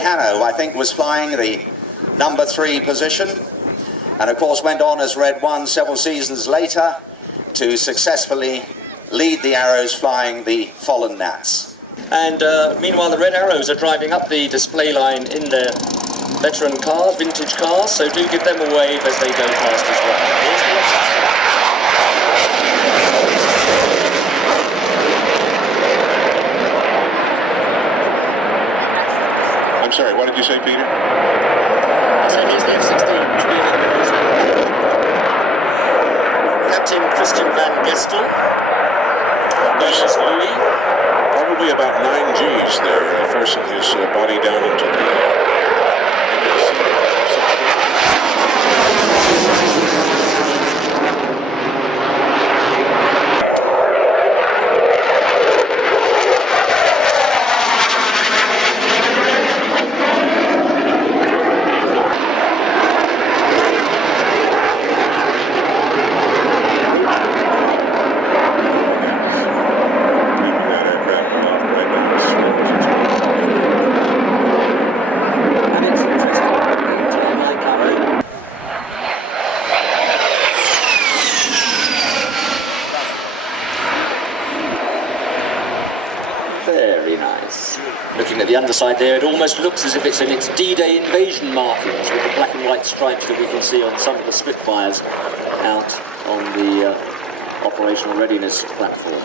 Hanna, who I think was flying the number 3 position, and of course went on as Red 1 several seasons later to successfully lead the Arrows flying the Fallen Gnats. And meanwhile the Red Arrows are driving up the display line in their veteran cars, vintage cars, so do give them a wave as they go past as well. I'm sorry, what did you say, Peter? I said he's the F-16. Captain Christian Van Gestel. There's Louis. Probably about 9 Gs there, forcing his body down into the... Very nice. Looking at the underside there, it almost looks as if it's in its D-Day invasion markings with the black and white stripes that we can see on some of the Spitfires out on the operational readiness platform.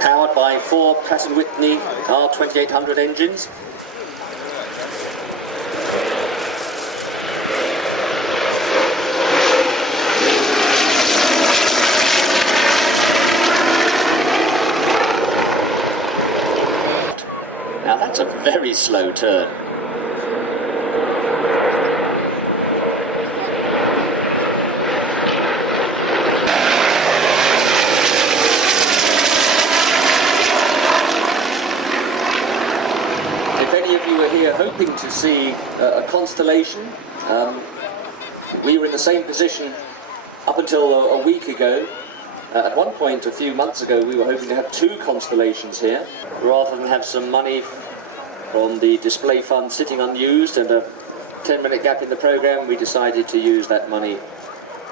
Powered by 4 Pratt & Whitney R2800 engines. Now that's a very slow turn. If any of you were here hoping to see a constellation, we were in the same position up until a week ago. At one point, a few months ago, we were hoping to have 2 constellations here. Rather than have some money from the display fund sitting unused and a 10-minute gap in the program, we decided to use that money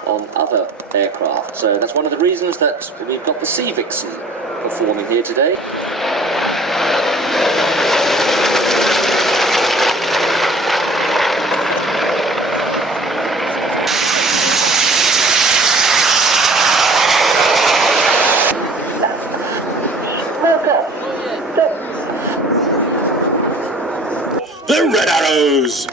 on other aircraft. So that's one of the reasons that we've got the Vixen performing here today. The Red Arrows!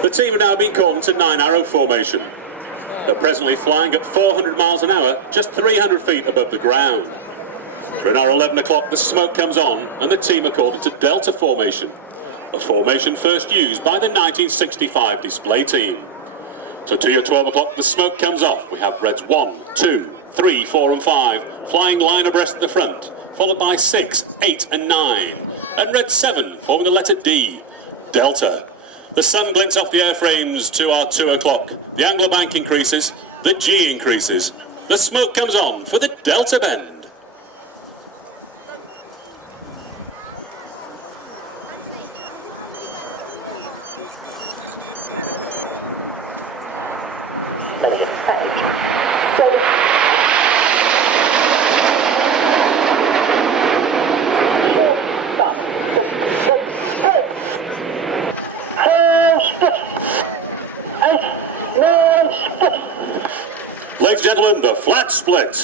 The team have now been called into 9-arrow formation. They're presently flying at 400 miles an hour, just 300 feet above the ground. For an hour 11 o'clock, the smoke comes on, and the team are called into Delta formation, a formation first used by the 1965 display team. So to your 12 o'clock, the smoke comes off. We have Reds 1, 2, 3, 4 and 5 flying line abreast at the front, followed by 6, 8 and 9. And Red 7 forming the letter D, Delta. The sun glints off the airframes to our 2 o'clock. The angle of bank increases, the G increases. The smoke comes on for the Delta bend. page. So Ladies and gentlemen, the flat split.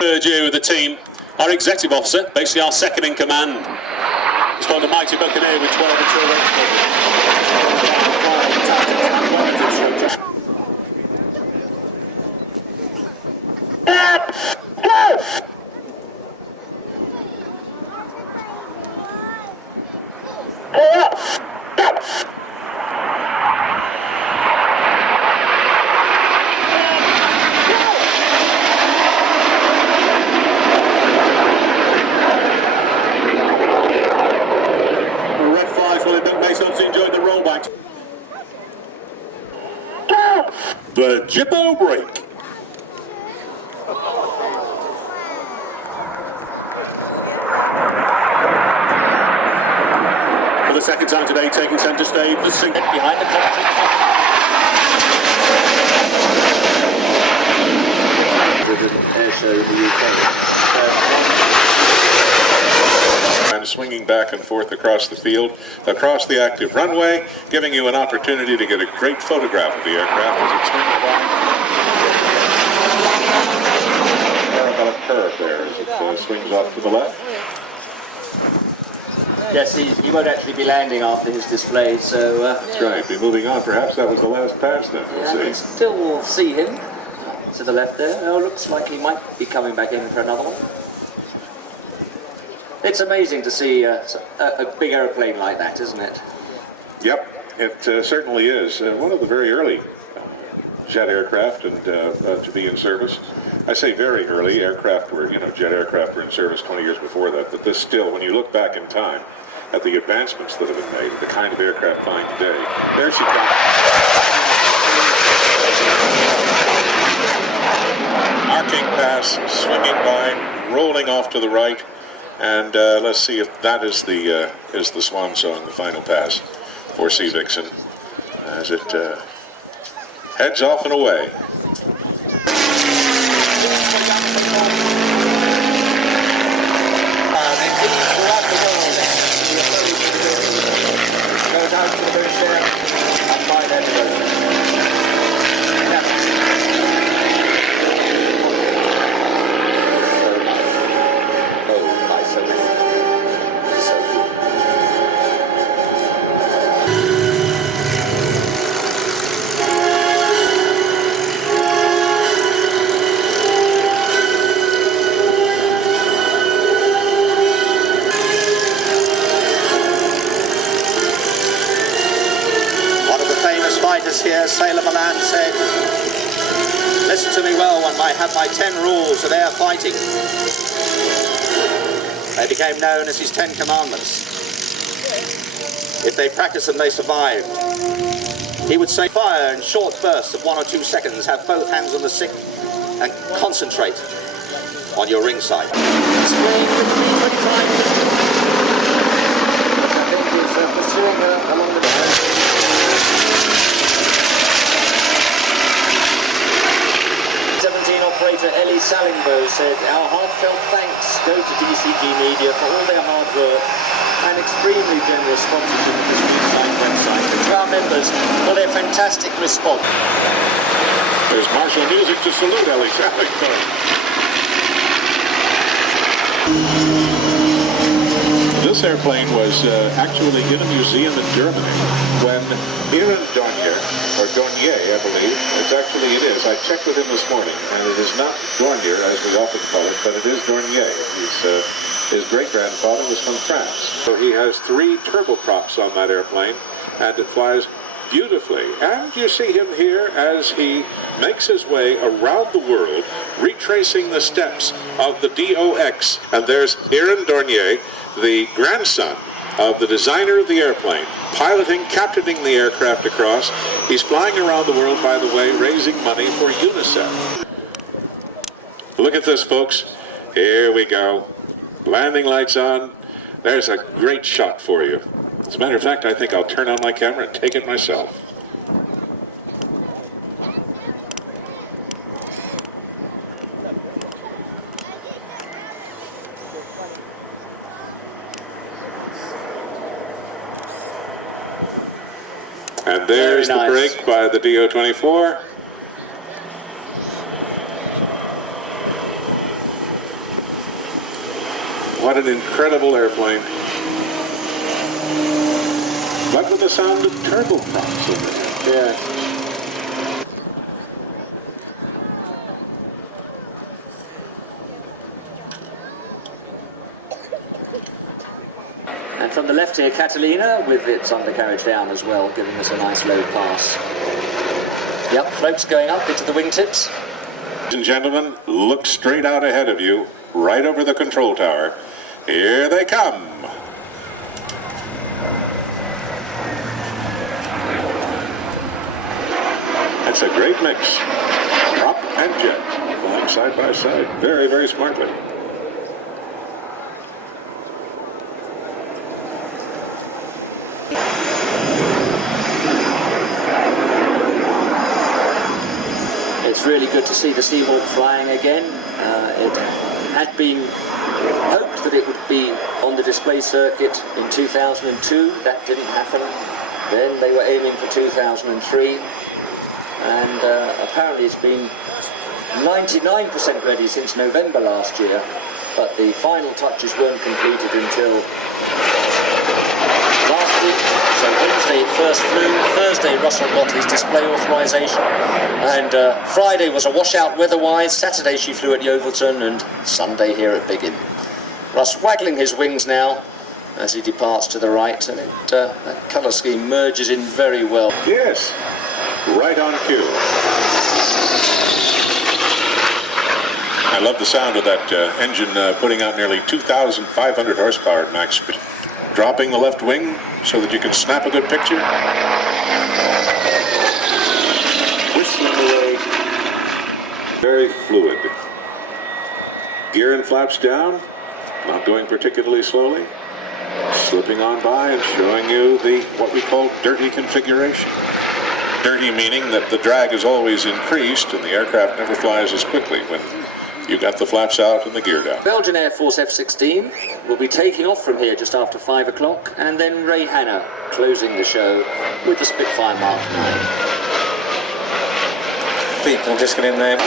Third year with the team, our executive officer, basically our second in command. It's called the mighty Buccaneer with 12 and 2 records. The Jippo break. For the second time today, taking centre stage, the single behind the commentary. Air show in the UK. And swinging back and forth across the field, across the active runway, giving you an opportunity to get a great photograph of the aircraft as it swings by. Parabolic curve there as it swings off to the left. Yes, he won't actually be landing after his display, so... That's right, be moving on. Perhaps that was the last pass then, we'll see. Still we'll see him to the left there. Oh, looks like he might be coming back in for another one. It's amazing to see a big aeroplane like that, isn't it? Yep, it certainly is. One of the very early jet aircraft and to be in service. I say very early. Aircraft were, jet aircraft were in service 20 years before that. But this still, when you look back in time at the advancements that have been made, the kind of aircraft flying today, there she comes. Arcing pass, swinging by, rolling off to the right. And let's see if that is the swan song, the final pass for Sea Vixen as it heads off and away. Here, Sailor Milan said, "Listen to me well when I have my 10 rules of air fighting." They became known as his 10 commandments. If they practice them, they survive. He would say, fire in short bursts of 1 or 2 seconds, have both hands on the stick and concentrate on your ringside. Salingbo said, our heartfelt thanks go to DCG Media for all their hard work and extremely generous sponsorship of the Streetside website, and to our members for their fantastic response. There's martial music to salute Ellie Salingbo. This airplane was actually in a museum in Germany when Iran Dornier, or Dornier, I believe, it is. I checked with him this morning, and it is not Dornier, as we often call it, but it is Dornier. His great-grandfather was from France. So he has 3 turboprops on that airplane, and it flies beautifully. And you see him here as he makes his way around the world, retracing the steps of the DOX. And there's Iran Dornier, the grandson of the designer of the airplane, captaining the aircraft across. He's flying around the world, by the way, raising money for UNICEF. Look at this, folks. Here we go. Landing lights on. There's a great shot for you. As a matter of fact, I think I'll turn on my camera and take it myself. And there's the break by the DO-24. What an incredible airplane. But with the sound of turboprops in it. Yeah. And from the left here, Catalina with its undercarriage down as well, giving us a nice low pass. Yep, floats going up into the wingtips. Ladies and gentlemen, look straight out ahead of you, right over the control tower. Here they come. That's a great mix. Prop and jet, flying side by side, very, very smartly. It's really good to see the Seahawk flying again. It had been hoped that it would be on the display circuit in 2002. That didn't happen. Then they were aiming for 2003. And apparently it's been 99% ready since November last year, but the final touches weren't completed until last week. So Wednesday it first flew, Thursday Russell got his display authorization, and Friday was a washout weather-wise, Saturday she flew at Yeovilton, and Sunday here at Biggin. Russ waggling his wings now as he departs to the right, and that colour scheme merges in very well. Yes. Right on cue. I love the sound of that engine putting out nearly 2,500 horsepower at max speed. Dropping the left wing so that you can snap a good picture. Whistling away. Very fluid. Gear and flaps down. Not going particularly slowly. Slipping on by and showing you the what we call dirty configuration. Dirty meaning that the drag is always increased and the aircraft never flies as quickly when you got the flaps out and the gear down. Belgian Air Force F-16 will be taking off from here just after 5 o'clock, and then Ray Hanna closing the show with the Spitfire Mark 9. People just get in there.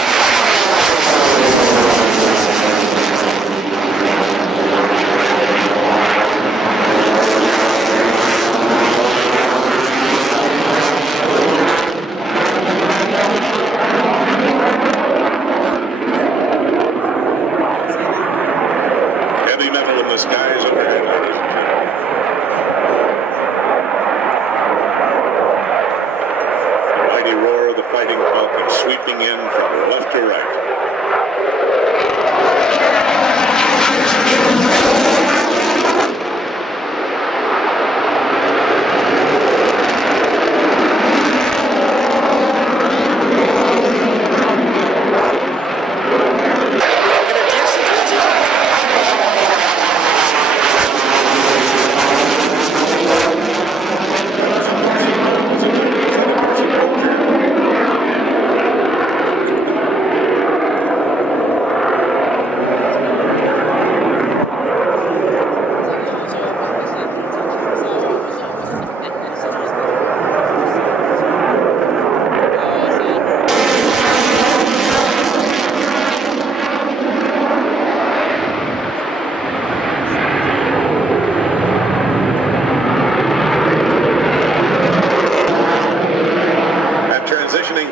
Sweeping in from left to right.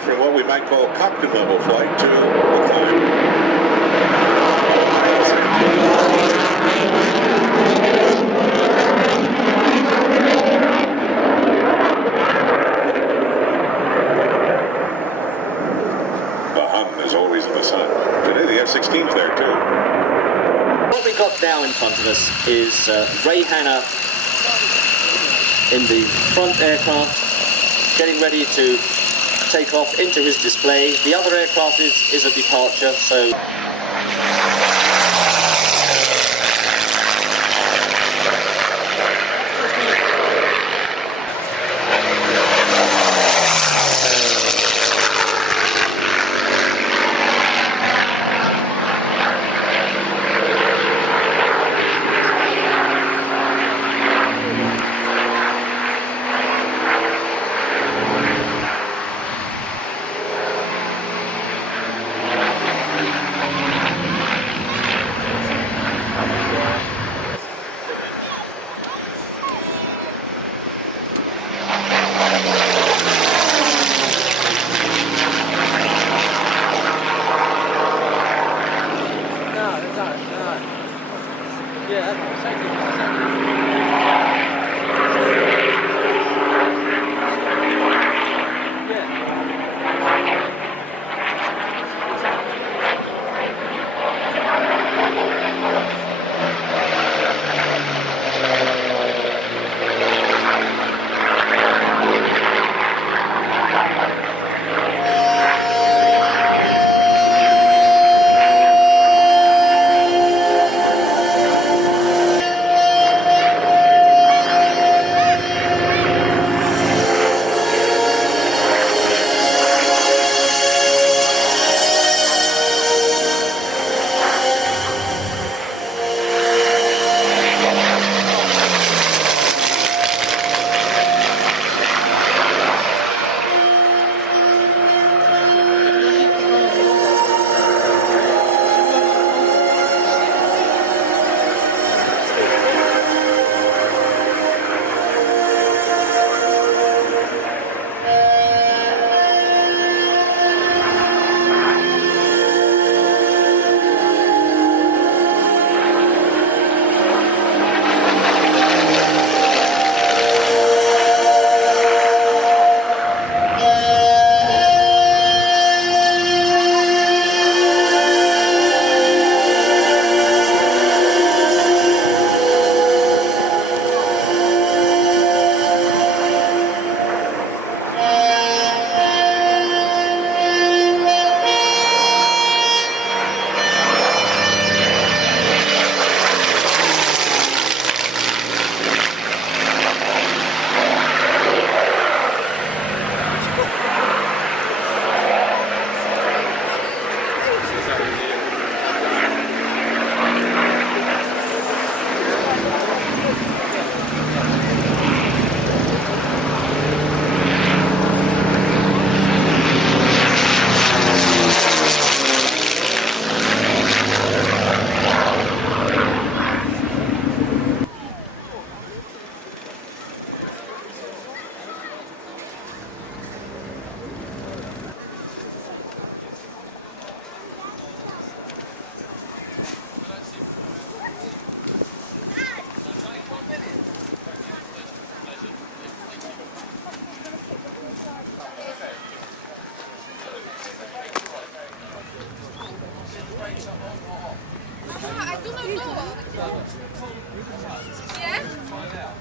From what we might call cockpit level flight to the climb. The Hun is always in the sun. Today the F-16's there too. What we got now in front of us is Ray Hanna in the front aircraft, getting ready to take off into his display. The other aircraft is a departure, so... I do not know. Yeah?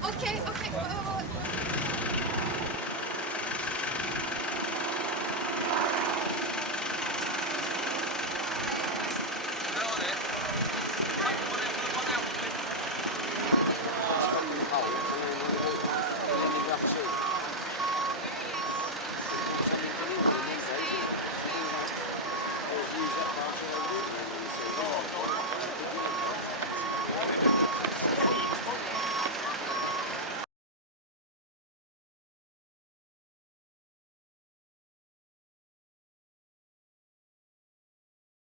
Okay, okay.